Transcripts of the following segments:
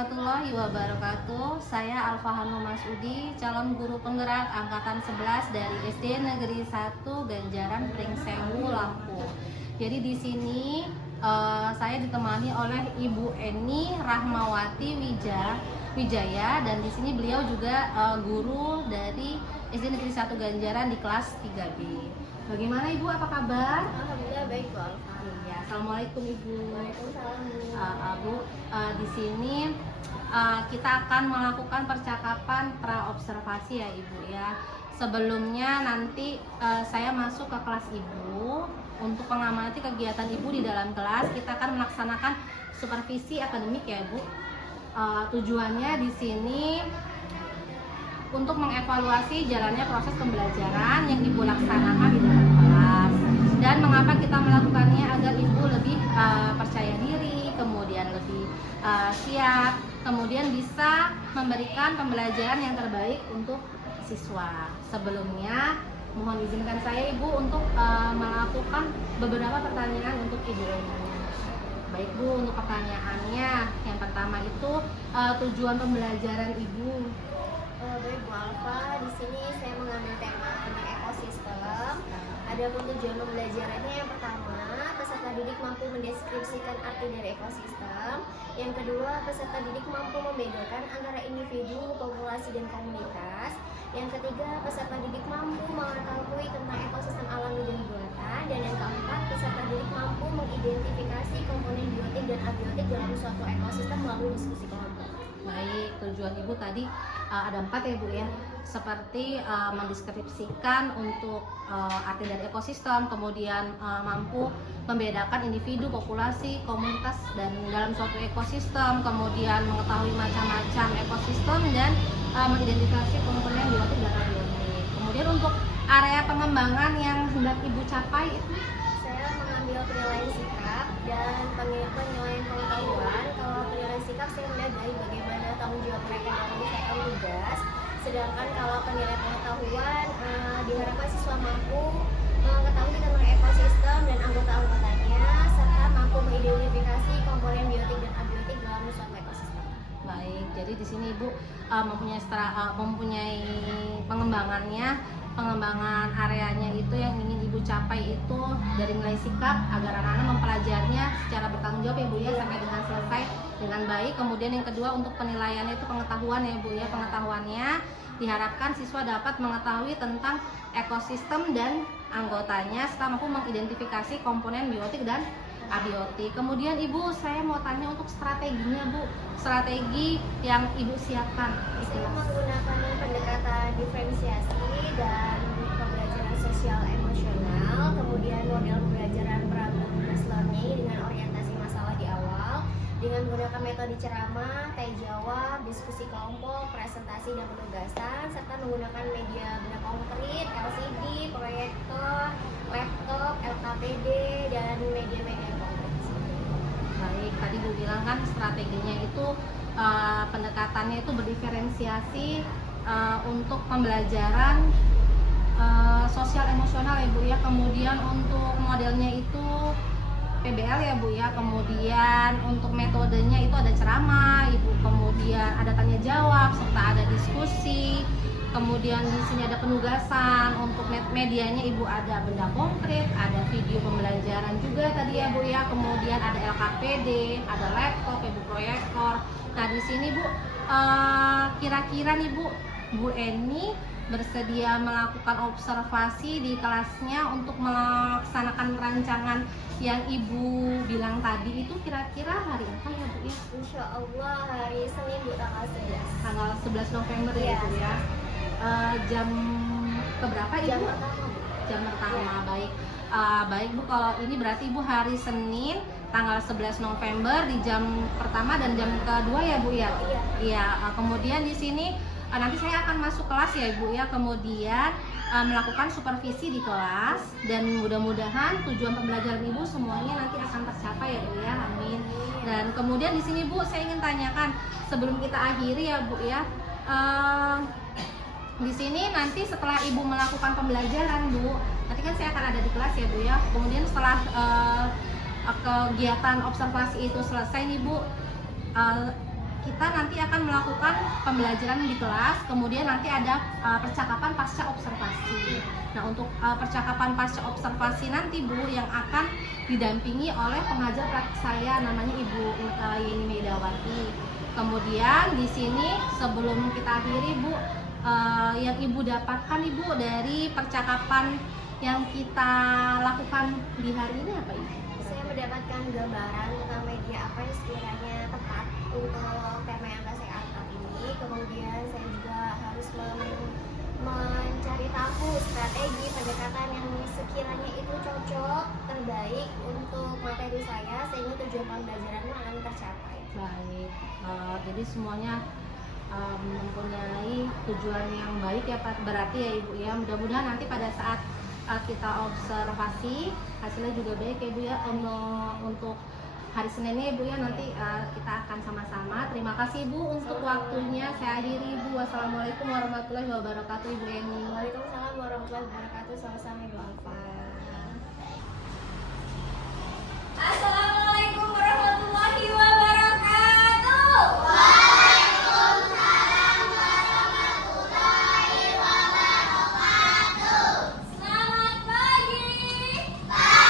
warahmatullahi wabarakatuh. Saya Alfahanul Masudi, calon guru penggerak angkatan 11 dari SD Negeri 1 Ganjaran Pringsewu, Lampung. Jadi di sini saya ditemani oleh Ibu Eni Rahmawati Wijaya, dan di sini beliau juga guru dari SD Negeri 1 Ganjaran di kelas 3B. Bagaimana Ibu, apa kabar? Alhamdulillah baik, Bu Alfa. Iya, Assalamualaikum Ibu. Waalaikumsalam. Bu, di sini kita akan melakukan percakapan pra-observasi ya Ibu ya. Sebelumnya nanti saya masuk ke kelas Ibu untuk mengamati kegiatan Ibu di dalam kelas. Kita akan melaksanakan supervisi akademik ya Ibu. Tujuannya di sini untuk mengevaluasi jalannya proses pembelajaran yang Ibu laksanakan di dalam kelas, dan mengapa kita melakukannya agar Ibu lebih percaya diri, kemudian lebih siap, kemudian bisa memberikan pembelajaran yang terbaik untuk siswa. Sebelumnya mohon izinkan saya Ibu untuk melakukan beberapa pertanyaan untuk Ibu Eni. Baik Bu, untuk pertanyaannya yang pertama itu tujuan pembelajaran Ibu. Baik, Bu Alfa. Di sini saya mengambil tema tentang ekosistem. Adapun tujuan pembelajarannya, yang pertama, peserta didik mampu mendeskripsikan arti dari ekosistem. Yang kedua, peserta didik mampu membedakan antara individu, populasi, dan komunitas. Yang ketiga, peserta didik mampu mengetahui tentang ekosistem alami dan buatan. Dan yang keempat, peserta didik mampu mengidentifikasi komponen biotik dan abiotik dalam suatu ekosistem melalui diskusi kelompok. Baik, tujuan Ibu tadi ada 4 ya Bu ya, seperti mendeskripsikan untuk arti dari ekosistem, kemudian mampu membedakan individu, populasi, komunitas dan dalam suatu ekosistem, kemudian mengetahui macam-macam ekosistem dan mengidentifikasi komponen biotik dan abiotik. Kemudian untuk area pengembangan yang hendak Ibu capai itu Saya mengambil penilaian sikap dan penilaian pengetahuan. Kalau penilaian sikap saya melihat dari bagaimana tanggung jawab mereka dalam menyelesaikan tugas. Sedangkan kalau penilaian pengetahuan diharapkan siswa mampu mengetahui tentang ekosistem dan anggota-anggotanya, serta mampu mengidentifikasi komponen biotik dan abiotik dalam suatu ekosistem. baik. Jadi di sini Ibu mempunyai pengembangan areanya itu yang ingin Ibu capai itu dari nilai sikap agar anak-anak mempelajarinya secara bertanggung jawab ya Bu ya, sampai dengan selesai dengan baik. Kemudian yang kedua untuk penilaiannya itu pengetahuan ya Bu ya, pengetahuannya diharapkan siswa dapat mengetahui tentang ekosistem dan anggotanya serta mampu mengidentifikasi komponen biotik dan abiotik. Kemudian Ibu, saya mau tanya untuk strateginya Bu, strategi yang Ibu siapkan. Saya menggunakan pendekatan diferensiasi dan pembelajaran sosial emosional, kemudian model pembelajaran problem-based learning dengan orientasi masalah di awal, dengan menggunakan metode ceramah, tanya jawab, diskusi kelompok, presentasi dan penugasan, serta menggunakan media benda konkret, LCD, proyektor, laptop, LKPD, dan media-media konkret. Baik, tadi Bu bilang kan strateginya itu pendekatannya itu berdiferensiasi untuk pembelajaran sosial emosional ya Bu ya. Kemudian untuk modelnya itu PBL ya Bu ya. Kemudian untuk metodenya itu ada ceramah Ibu, kemudian ada tanya jawab serta ada diskusi. Kemudian di sini ada penugasan. Untuk medianya Ibu ada benda konkret, ada video pembelajaran juga tadi ya Bu ya. Kemudian ada LKPD, ada laptop, Ibu proyektor. Nah di sini Bu, kira-kira nih Bu Eni bersedia melakukan observasi di kelasnya untuk melaksanakan rancangan yang Ibu bilang tadi itu kira-kira hari apa ya Bu ya? Insya Allah hari Senin Bu, tanggal 11. Tanggal 11 November ya Bu ya. Jam keberapa Ibu? Jam pertama Bu. Jam pertama, Ya. baik. Baik Bu, kalau ini berarti Ibu hari Senin tanggal 11 November di jam pertama dan jam kedua ya Bu ya? Iya. Iya, kemudian di sini nanti saya akan masuk kelas ya Ibu ya, kemudian melakukan supervisi di kelas, dan mudah-mudahan tujuan pembelajaran Ibu semuanya nanti akan tercapai ya Bu ya, amin. Dan kemudian di sini Bu, saya ingin tanyakan sebelum kita akhiri ya Bu ya, di sini nanti setelah Ibu melakukan pembelajaran Bu, nanti kan saya akan ada di kelas ya Bu ya, kemudian setelah kegiatan observasi itu selesai nih Bu, kita nanti akan melakukan pembelajaran di kelas, kemudian nanti ada percakapan pasca observasi. Nah, untuk percakapan pasca observasi nanti Bu yang akan didampingi oleh pengajar praktik saya namanya Ibu Yeni Medawati. Kemudian di sini sebelum kita akhiri Bu, yang Ibu dapatkan Ibu dari percakapan yang kita lakukan di hari ini apa Ibu? Saya mendapatkan gambaran tentang media apa yang sekiranya tepat untuk tema yang akan saya angkat ini. Kemudian saya juga harus mencari tahu strategi pendekatan yang sekiranya itu cocok, terbaik untuk materi saya sehingga tujuan pembelajaran akan tercapai. Baik, jadi semuanya mempunyai tujuan yang baik ya Pak, berarti ya Ibu ya. Mudah-mudahan nanti pada saat kita observasi hasilnya juga baik ya Ibu ya. Untuk hari Seninnya Ibu ya nanti kita akan sama-sama. Terima kasih Ibu untuk waktunya. Saya akhiri Ibu. Wassalamualaikum warahmatullahi wabarakatuh Ibu Eni. Waalaikumsalam warahmatullahi wabarakatuh. Sama-sama Ibu Alfa. Assalamualaikum warahmatullahi wabarakatuh. Selamat pagi. Oke,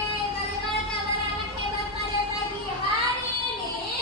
bagaimana kabar anak hebat pada pagi hari ini?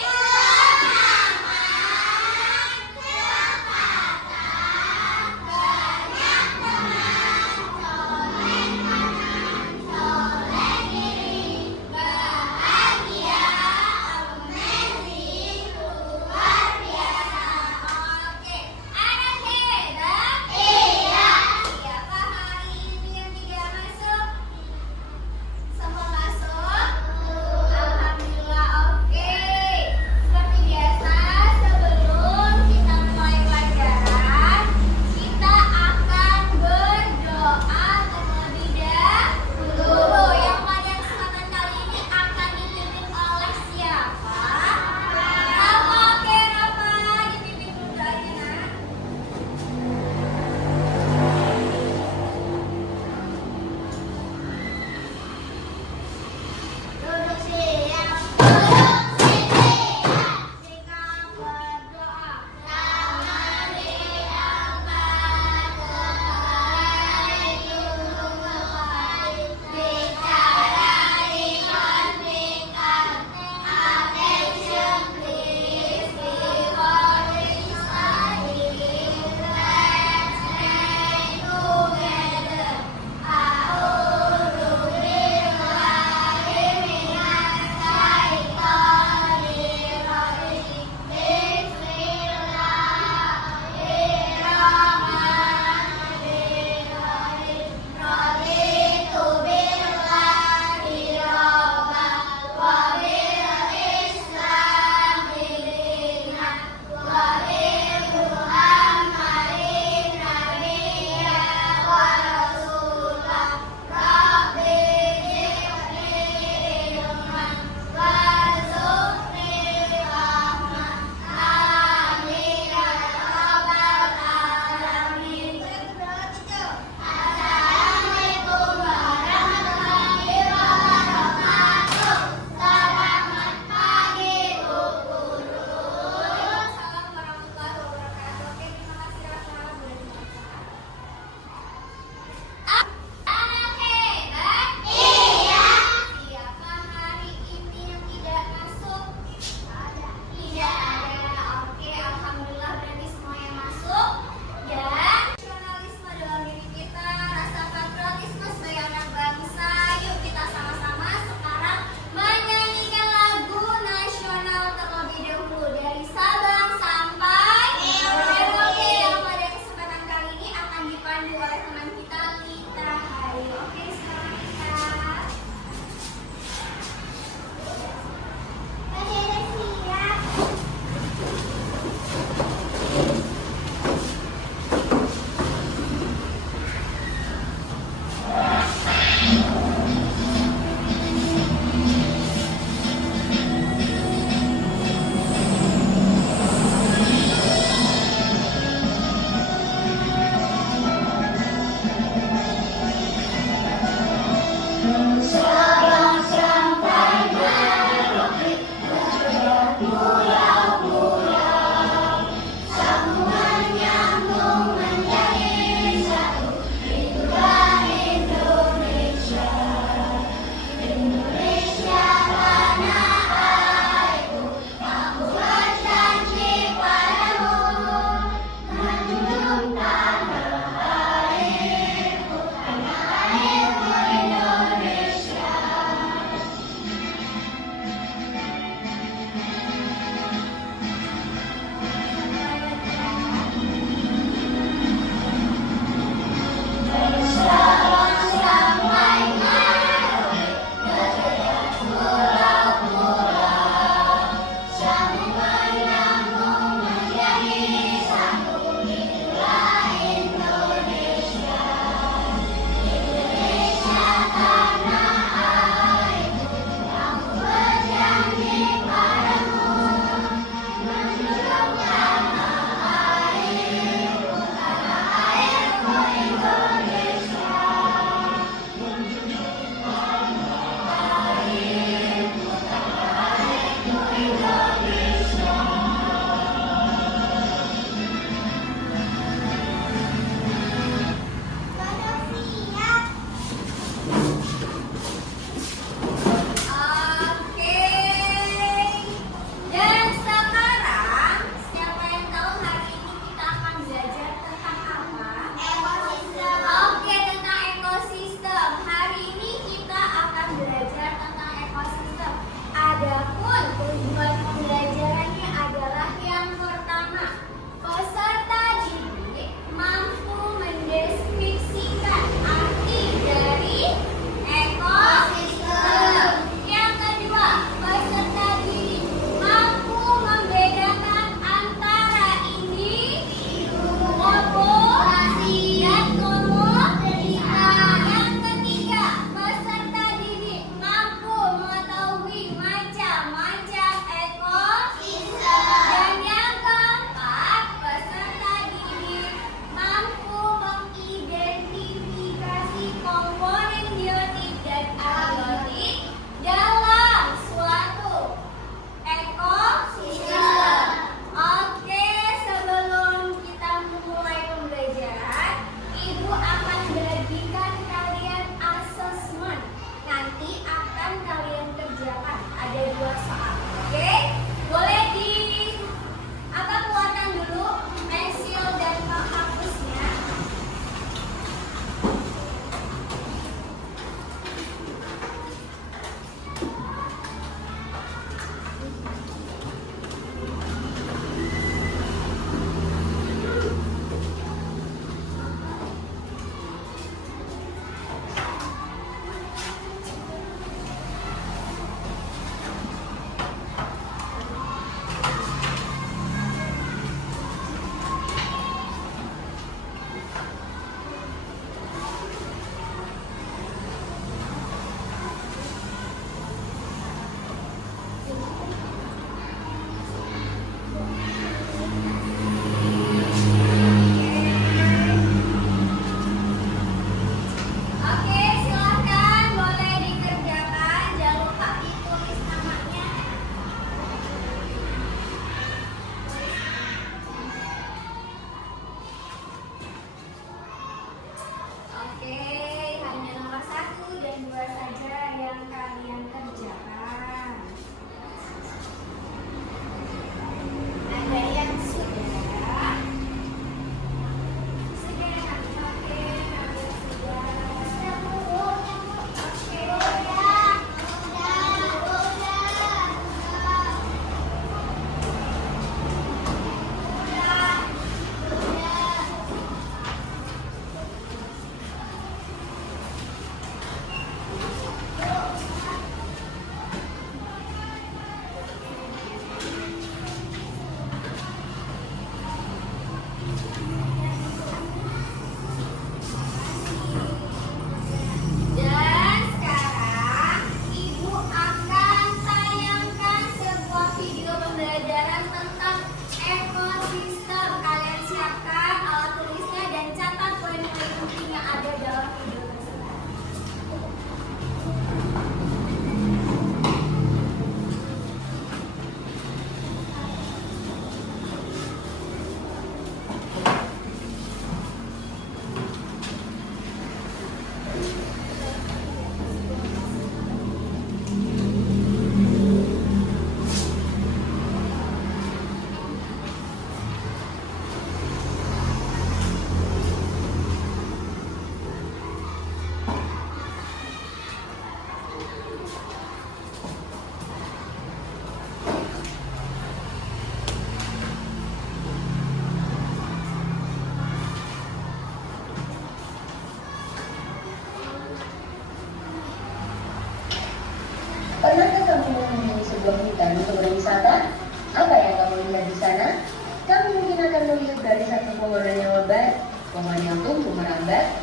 Pohon yang tumbuh merambat.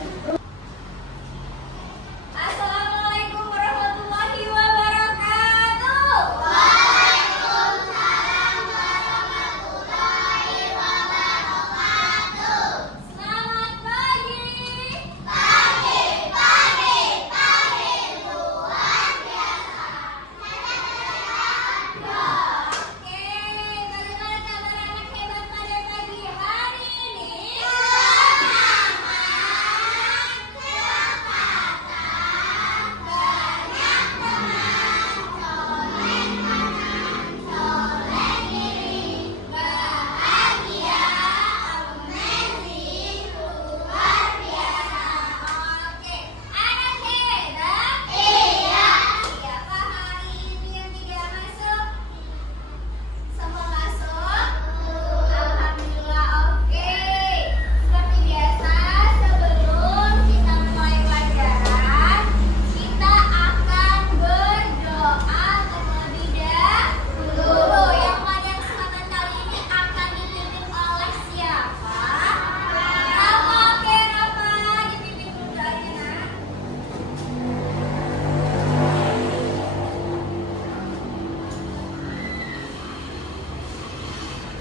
Assalamualaikum warahmatullahi wabarakatuh. Selamat pagi. Oke, bagaimana kabar anak hebat pada pagi hari ini? Oke, anak hebat. Iya. Siapa hari ini yang tidak masuk? Semua masuk? Alhamdulillah, oke. Seperti biasa, sebelum kita mulai pelajaran, kita akan berdoa terlebih dahulu. Yang pada kesempatan kali ini akan dipimpin oleh siapa? Rafa, oke Rafa, dipimpin dulu doanya nak.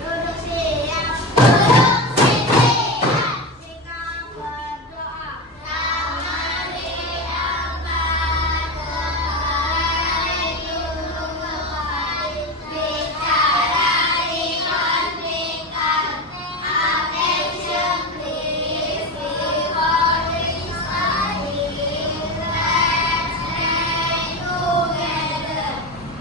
Duduk siap. Sikap berdoa. Bicara dihentikan. Attention please. Before we study, let's pray together.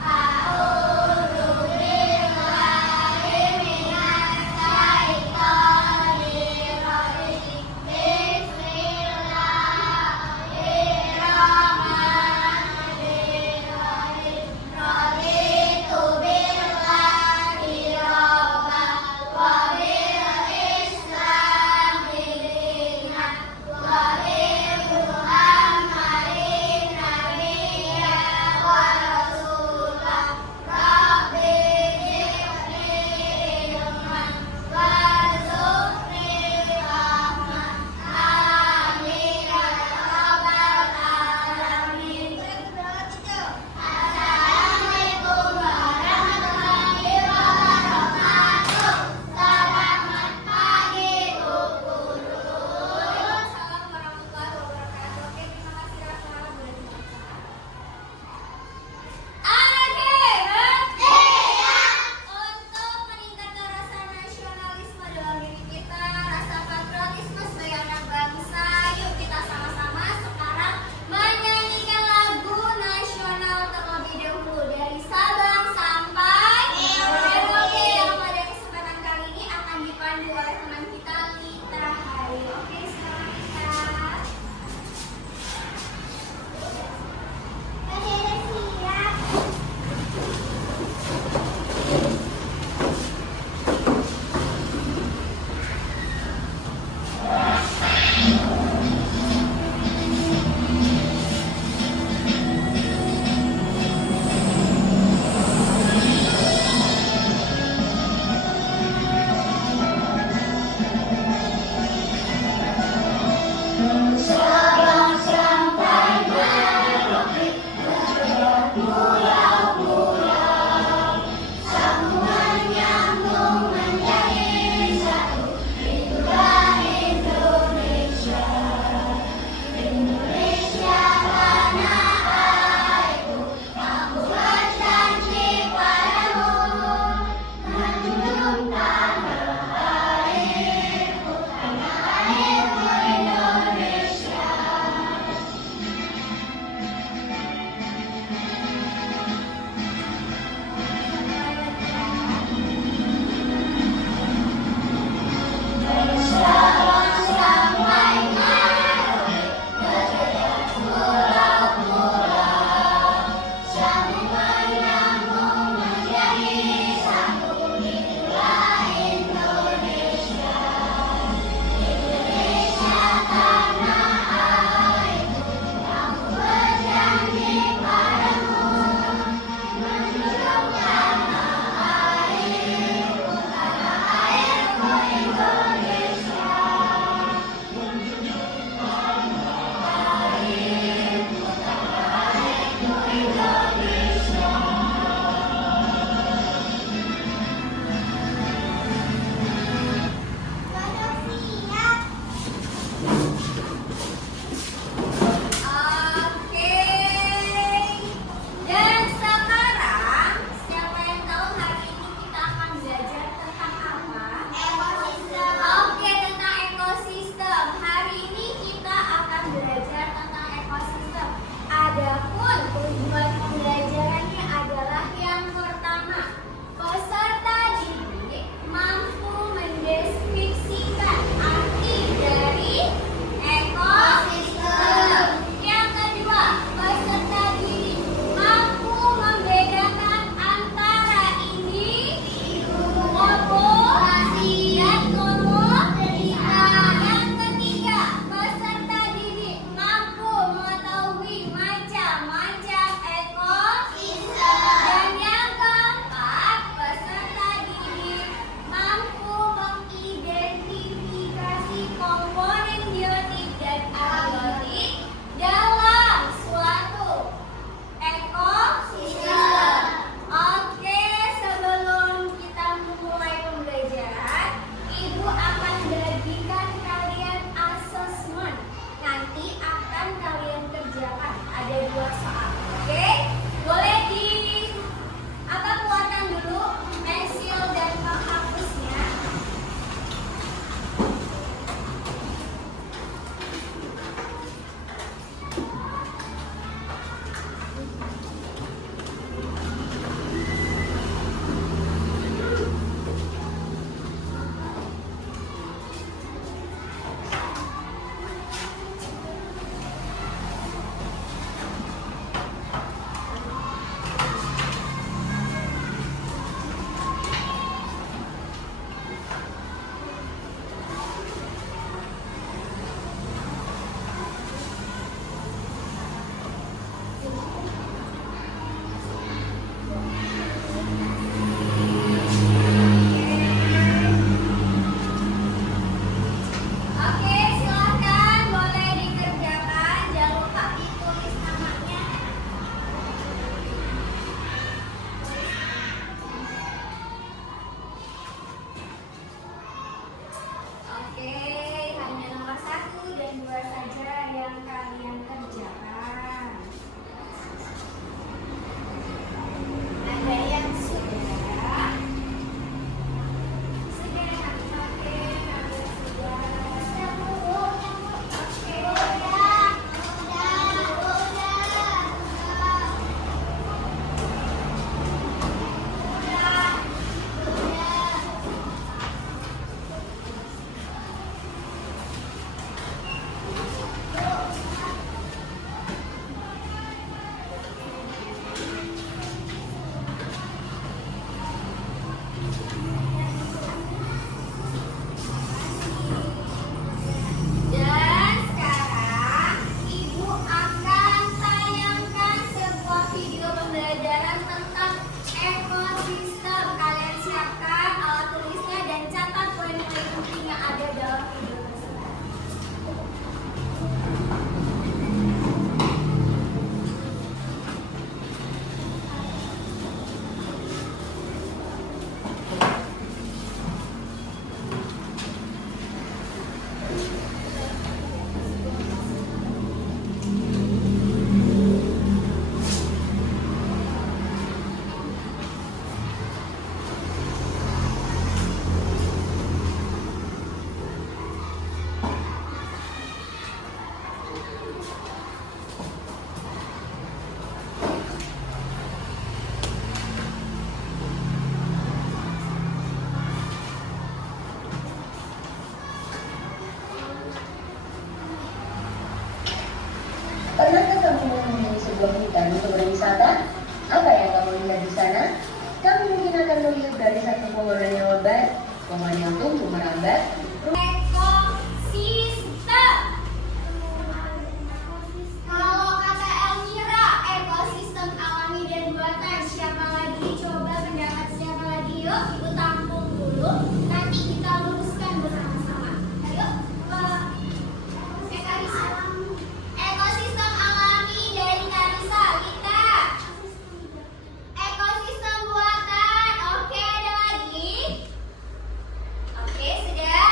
A'udzu billahi minas syaitonir rajim. Bismillahirrahmanirrahim. Raditu billahi robban wa bil islami dinan wa bi Muhammadin nabiyyan wa rasulah. Rabbi zidni ilman warzuqni fahman. Amin ya rabbal alamin. Assalamualaikum warahmatullahi wabarakatuh. Selamat pagi Bu Guru. Waalaikumsalam warahmatullahi wabarakatuh. Oke, terima kasih Rafa. Boleh dibaca. Anak hebat. Untuk meningkatkan rasa nasionalisme dalam diri kita, rasa patriotisme sebagai anak bangsa, yuk kita sama-sama sekarang menyanyikan lagu nasional terlebih dahulu dari Sabang sampai Merauke, yang pada kesempatan kali ini akan dipandu oleh teman kita Lita Hari. Oke, sekarang kita siap. melihat di sana, kamu mungkin akan melihat dari satu pohon yang lebat, pohon yang tumbuh merambat. Ekosistem. Kalau kata Elmira, ekosistem alami dan buatan. Siapa lagi? Coba pendapat siapa lagi? Yuk, ibu tampung dulu. Nanti kita luruskan bersama-sama. Ayo, ekosistem alami dari Karisa. Kita. Ekosistem buatan. Oke, ada lagi? Oke, sudah.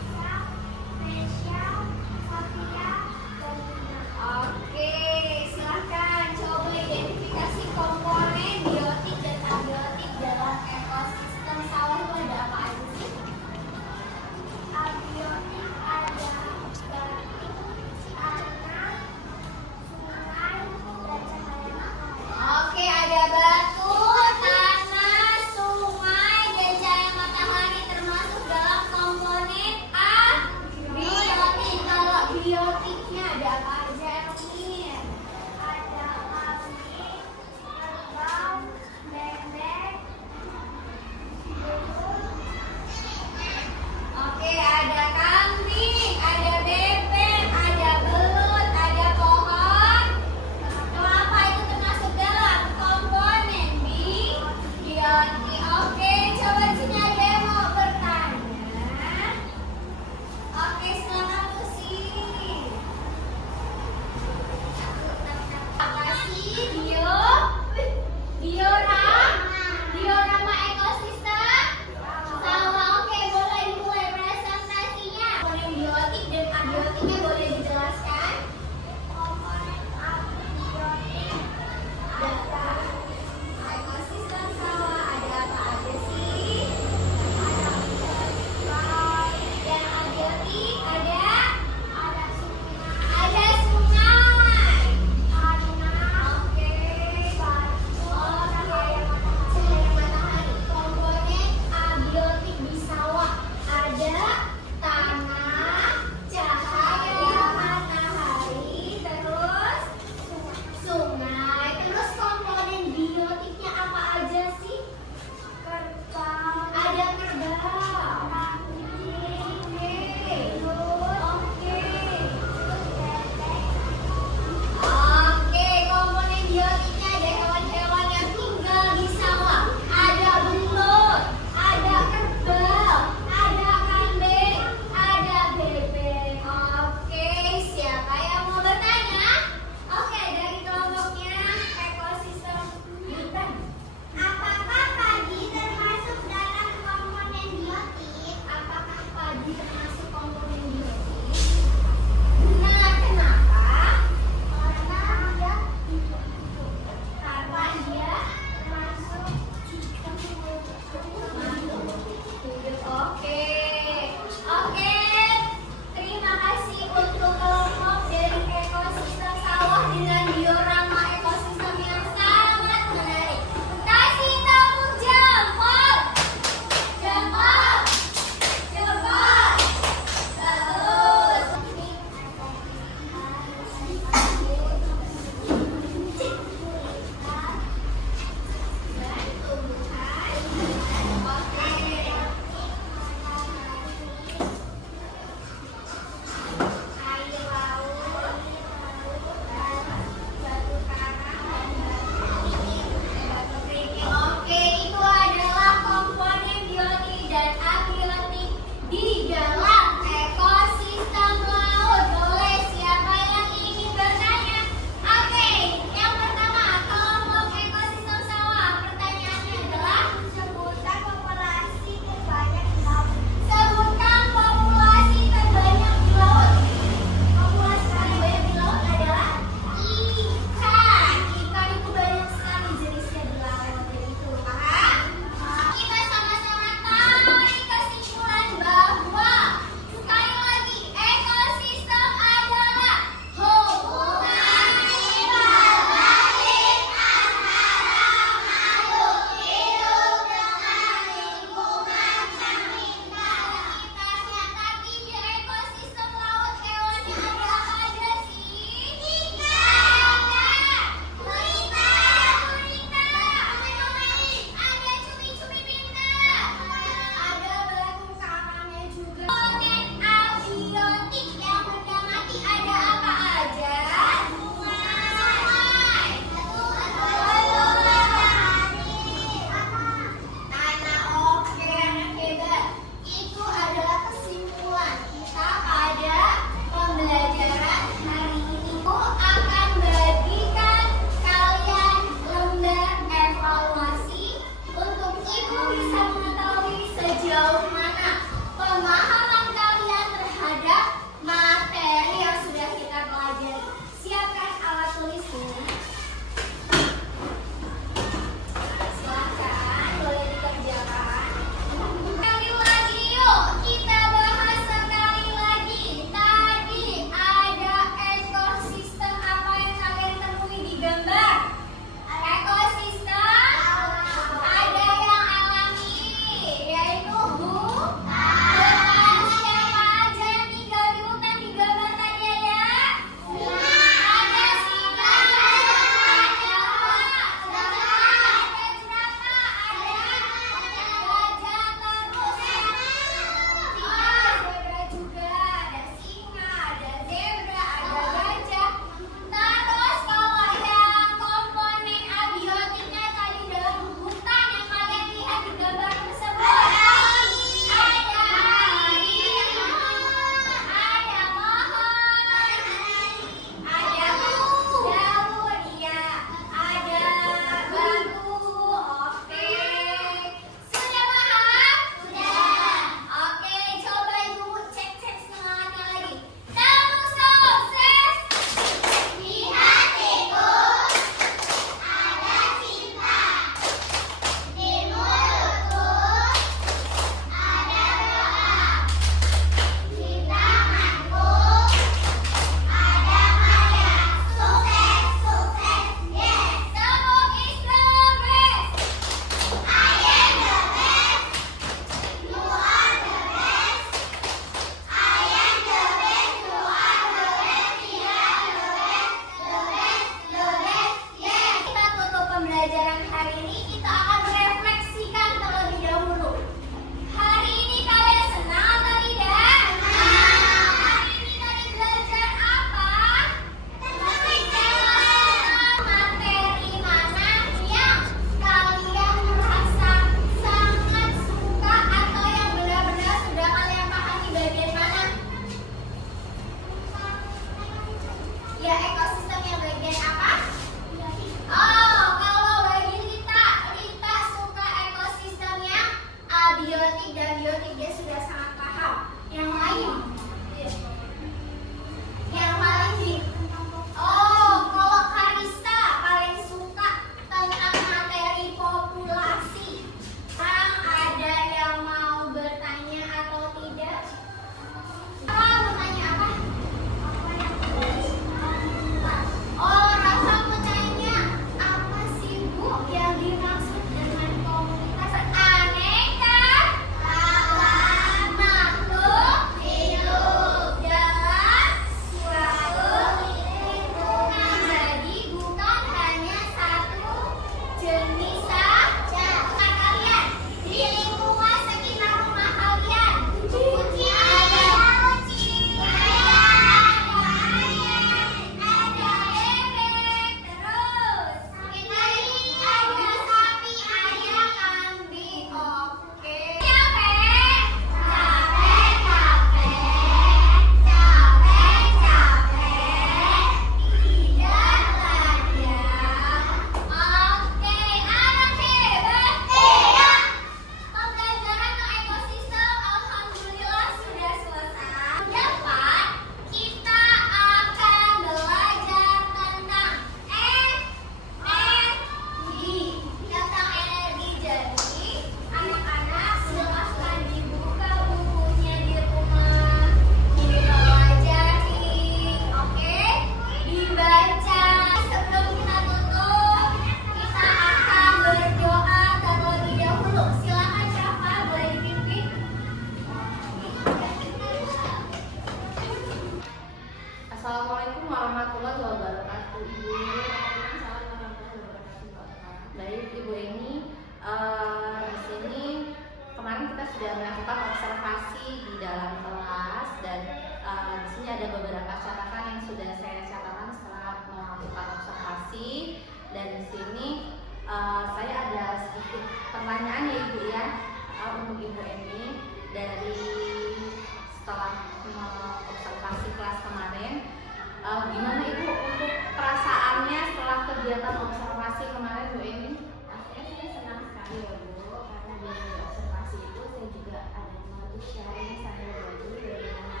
Gimana Ibu untuk perasaannya setelah kegiatan observasi kemarin Bu Eni? Pastinya saya senang sekali ya Bu, karena dari observasi itu saya juga ada membantu sharing sama berbagi bagaimana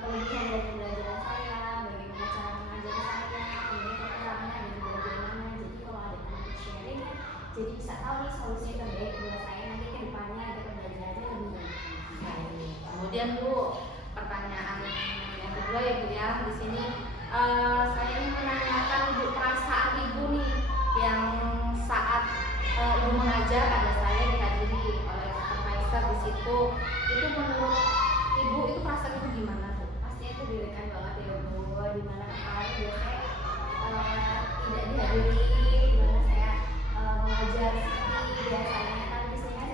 kelebihan dari pembelajaran saya, bagaimana cara mengajar saya, kemudian kekurangannya ada di bagian mana. Jadi kalau ada teman sharing kan, jadi bisa tahu nih solusi yang terbaik buat saya nanti ke depannya agar pembelajarannya lebih baik. Kemudian Bu, pertanyaan yang kedua ya Bu ya, di sini saya ingin menanyakan Bu perasaan Ibu nih yang saat Ibu mengajar, ada saya dihadiri oleh supervisor di situ. Itu menurut Ibu itu perasaan itu gimana Bu? Pastinya itu deg-degan banget ya Bu, dimana kemarin biasanya tidak dihadiri, dimana saya mengajar seperti biasanya, tapi saya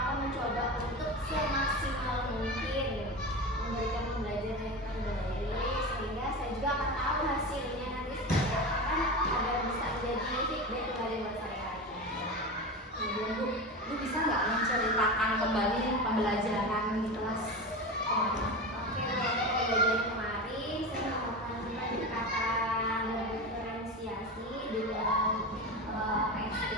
akan mencoba untuk semaksimal mungkin memberikan pembelajaran yang terbaik, sehingga saya juga akan tahu hasilnya nanti seperti apa kan, agar bisa menjadi feedback kembali buat saya. Kemudian Bu bisa nggak menceritakan kembali pembelajaran di kelas kemarin? Oke, untuk pembelajaran kemarin saya melakukan pendekatan diferensiasi dengan PST,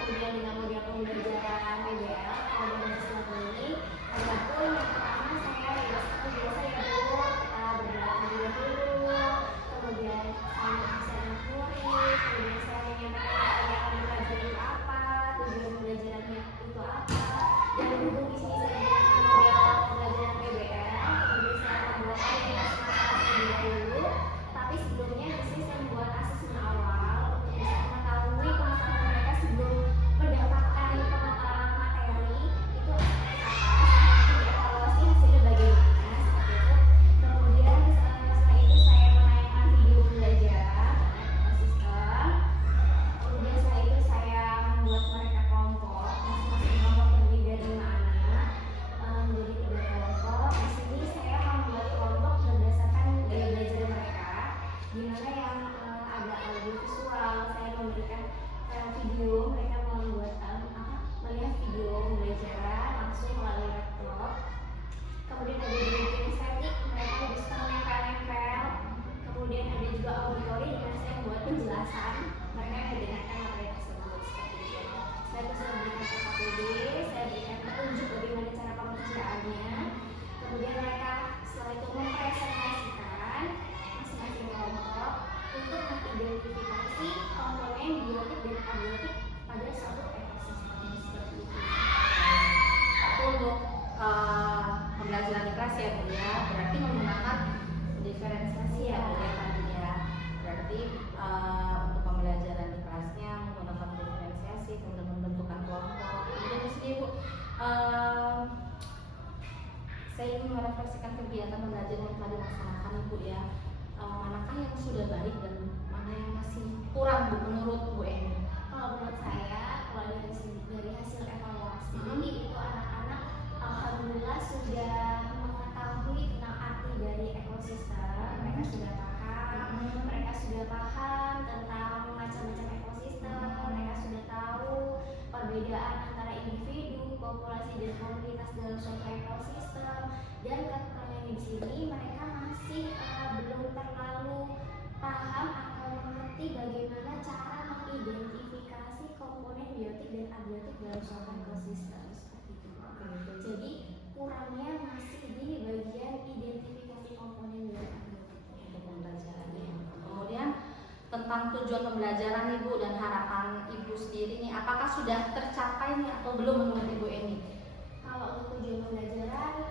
kemudian dengan model pembelajaran PBL, kemudian hasil learning. Adapun yang pertama saya biasa ya Bu, kita bergerak dulu, kemudian saya mengakses anak murid, kemudian saya menyampaikan yang akan belajar itu apa, tujuan pembelajarannya itu apa, dan berhubung di sini saya menggunakan model pembelajaran PBL, kemudian saya membuat identitas masalah terlebih dahulu. Tapi sebelumnya di sini saya membuat asesmen awal untuk bisa mengetahui pengetahuan mereka sebelum mendapatkan pengetahuan materi itu seperti apa, nanti dievaluasi hasilnya bagaimana seperti itu. Kemudian setelah itu saya menayangkan video belajar terkait ekosistem. Kemudian setelah itu saya membuat mereka kelompok, masing-masing kelompok terdiri dari 5 anak menjadi 3 kelompok. Di sini saya membuat kelompok berdasarkan gaya belajar mereka, di mana yang agak lebih visual saya memberikan video, mereka membuat melihat video pembelajaran langsung melalui laptop. Kemudian ada video kinestetik, mereka bisa menempel-nempel. Kemudian ada juga auditori, di mana saya membuat penjelasan, mereka yang mendengarkan materi tersebut seperti itu. Saya bisa memberikan KKPD, saya berikan petunjuk bagaimana cara pengerjaannya. Kemudian mereka setelah itu mempresentasikan masing-masing kelompok untuk mengidentifikasi komponen biotik dan abiotik pada suatu ekosistem seperti itu. Itu untuk pembelajaran di kelas ya Bu ya, berarti menggunakan diferensiasi ya Bu ya tadi ya. Berarti untuk pembelajaran di kelasnya menggunakan diferensiasi, kemudian membentukkan kelompok. Kemudian di sini Bu, saya ingin merefleksikan kegiatan pembelajaran yang telah dilaksanakan Ibu ya. Manakah yang sudah baik dan mana yang masih kurang Bu menurut Bu Eni? Kalau menurut saya, kalau dari hasil evaluasi itu anak-anak alhamdulillah sudah mengetahui tentang arti dari ekosistem. Mereka sudah paham, mereka sudah paham tentang macam-macam ekosistem. Mereka sudah tahu perbedaan antara individu, populasi dan komunitas dalam suatu ekosistem. Dan kekurangannya di sini mereka masih belum terlalu paham atau mengerti bagaimana cara mengidentifikasi komponen biotik dan abiotik dalam suatu ekosistem seperti itu. Jadi kurangnya masih di bagian identifikasi komponen biotik Untuk pembelajarannya. Kemudian tentang tujuan pembelajaran Ibu dan harapan Ibu sendiri nih, apakah sudah tercapai nih atau belum menurut Ibu Eni? Kalau untuk tujuan pembelajaran,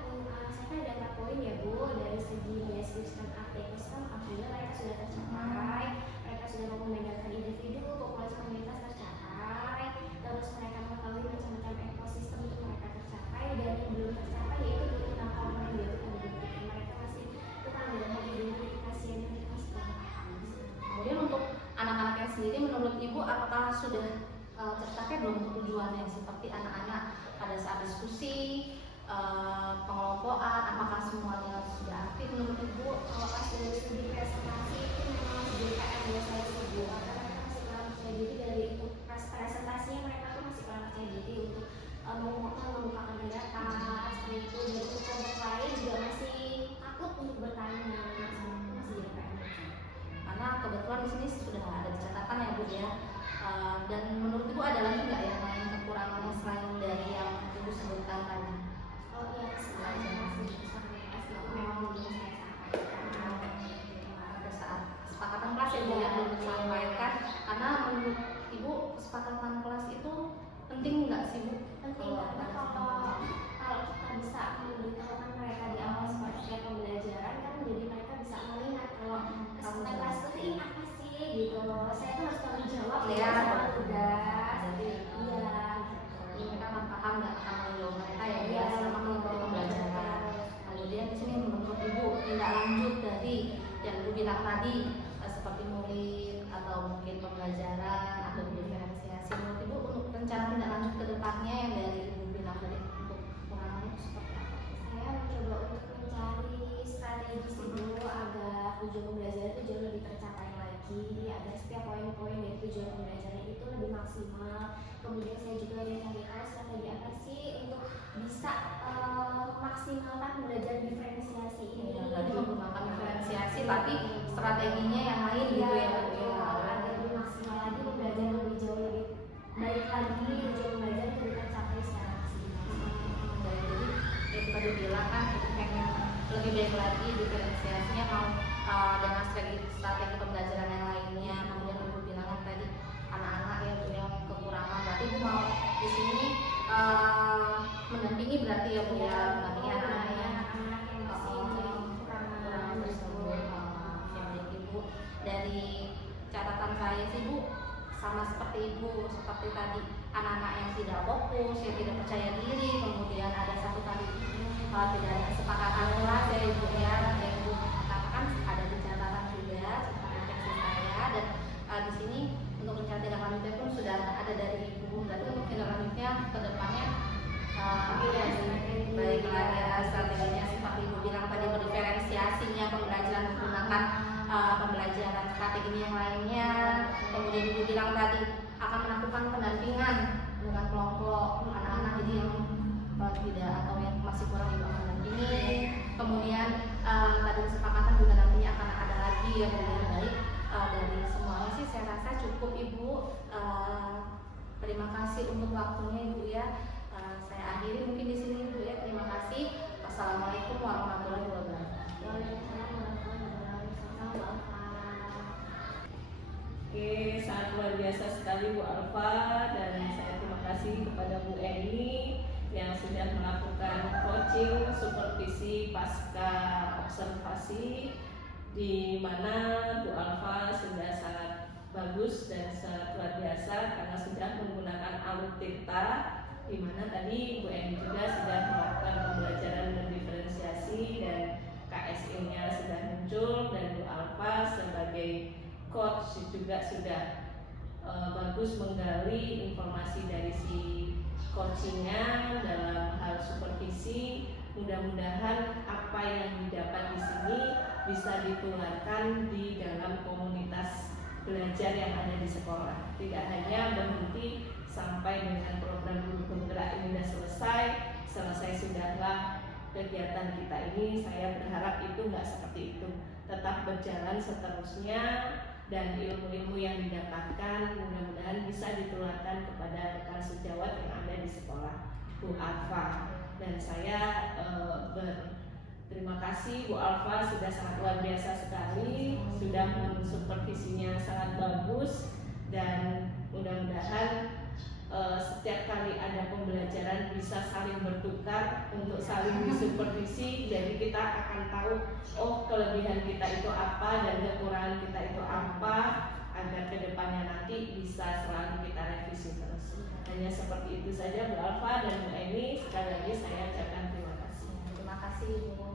saya ada 4 poin ya Bu. Dari segi mendeskripsikan arti ekosistem, alhamdulillah mereka sudah tercapai. Mereka sudah membedakan individu, populasi komunitas tercapai. Terus mereka mengetahui macam-macam ekosistem itu mereka tercapai. Dan yang belum tercapai yaitu tentang komponen biotik dan abiotik. Mereka masih kurang dalam identifikasinya, mereka masih kurang paham. Kemudian untuk anak-anaknya sendiri menurut Ibu apakah sudah tercapai belum untuk tujuannya, seperti anak-anak pada saat diskusi, pengelompokan, apakah semuanya sudah aktif menurut Ibu? Kalau pas dari studi presentasi itu memang jadi PR buat saya setuju, karena mereka masih kurang percaya diri dari presentasinya. Mereka tuh masih kurang percaya diri untuk membukakan pendapat seperti itu. Dan untuk kelompok lain juga masih takut untuk bertanya, itu masih jadi PR. yang Ibu bilang tadi seperti murid atau mungkin pembelajaran atau diferensiasi. Menurut Ibu untuk rencana tindak lanjut ke depannya yang dari Ibu bilang tadi untuk penanganannya seperti apa? Saya mencoba untuk mencari strategi dulu agar tujuan pembelajaran itu jauh lebih tercapai lagi, agar setiap poin-poin dari tujuan pembelajaran itu lebih maksimal. Kemudian saya juga mencari tahu strategi apa sih untuk bisa memaksimalkan belajar diferensiasi ini. Tadi menggunakan diferensiasi tapi strateginya yang lain gitu ya. Agar lebih maksimal lagi, belajar lebih jauh lebih baik lagi, tujuan belajar itu tercapai secara maksimal. Jadi itu tadi bilang kan itu pengen lebih baik lagi diferensiasinya mau dengan strategi pembelajaran yang lainnya. Kemudian Ibu bilang kan tadi anak-anak yang kekurangan, berarti Ibu mau di sini mendampingi berarti ya Bu ya, mendampingi anak-anak yang kekurangan tersebut. Baik Ibu, dari catatan saya sih Bu sama seperti Ibu, seperti tadi anak-anak yang tidak fokus, yang tidak percaya diri, kemudian ada satu tadi tidak ada kesepakatan kelas ya Ibu ya, yang Ibu katakan ada di catatan juga catatan versi saya, dan di sini untuk rencana tindak lanjutnya pun sudah ada dari Ibu. Berarti untuk tindak lanjutnya ke depannya baiklah ya, strateginya seperti Ibu bilang tadi, berdiferensiasinya pembelajaran menggunakan pembelajaran strateginya yang lainnya. Kemudian Ibu bilang tadi akan melakukan pendampingan dengan kelompok anak-anak jadi yang tidak atau yang masih kurang Ibu akan dampingi. Kemudian tadi kesepakatan juga nantinya akan ada lagi yang lebih baik. Dari semuanya sih saya rasa cukup Ibu. Terima kasih untuk waktunya Ibu ya. Saya akhiri mungkin di sini Ibu ya. Terima kasih. Wassalamualaikum warahmatullahi wabarakatuh. Waalaikumsalam warahmatullahi wabarakatuh. Oke, sangat luar biasa sekali Bu Alfa, dan saya terima kasih kepada Bu Eni yang sudah melakukan coaching supervisi pasca observasi, di mana Bu Alfa sudah sangat bagus dan sangat luar biasa karena sudah menggunakan alutita, di mana tadi Bu Eni juga sudah melakukan pembelajaran berdiferensiasi dan KSE-nya sudah muncul, dan Bu Alfa sebagai coach juga sudah bagus menggali informasi dari si coachingnya dalam hal supervisi. Mudah-mudahan apa yang didapat di sini bisa ditularkan di dalam komunitas belajar yang ada di sekolah. Tidak hanya berhenti sampai dengan program guru penggerak ini sudah selesai sudahlah kegiatan kita ini. Saya berharap itu nggak seperti itu, tetap berjalan seterusnya, dan ilmu-ilmu yang didapatkan mudah-mudahan bisa ditularkan kepada rekan sejawat yang ada di sekolah Bu Alfa. Dan saya berterima kasih Bu Alfa, sudah sangat luar biasa sekali, sudah mensupervisinya sangat bagus, dan mudah-mudahan setiap kali ada pembelajaran bisa saling bertukar untuk saling disupervisi, jadi kita akan tahu oh kelebihan kita itu apa dan kekurangan kita itu apa, agar kedepannya nanti bisa selalu kita revisi terus. Hanya seperti itu saja Bu Alfa dan Bu Eni, sekali lagi saya ucapkan terima kasih. Terima kasih Ibu.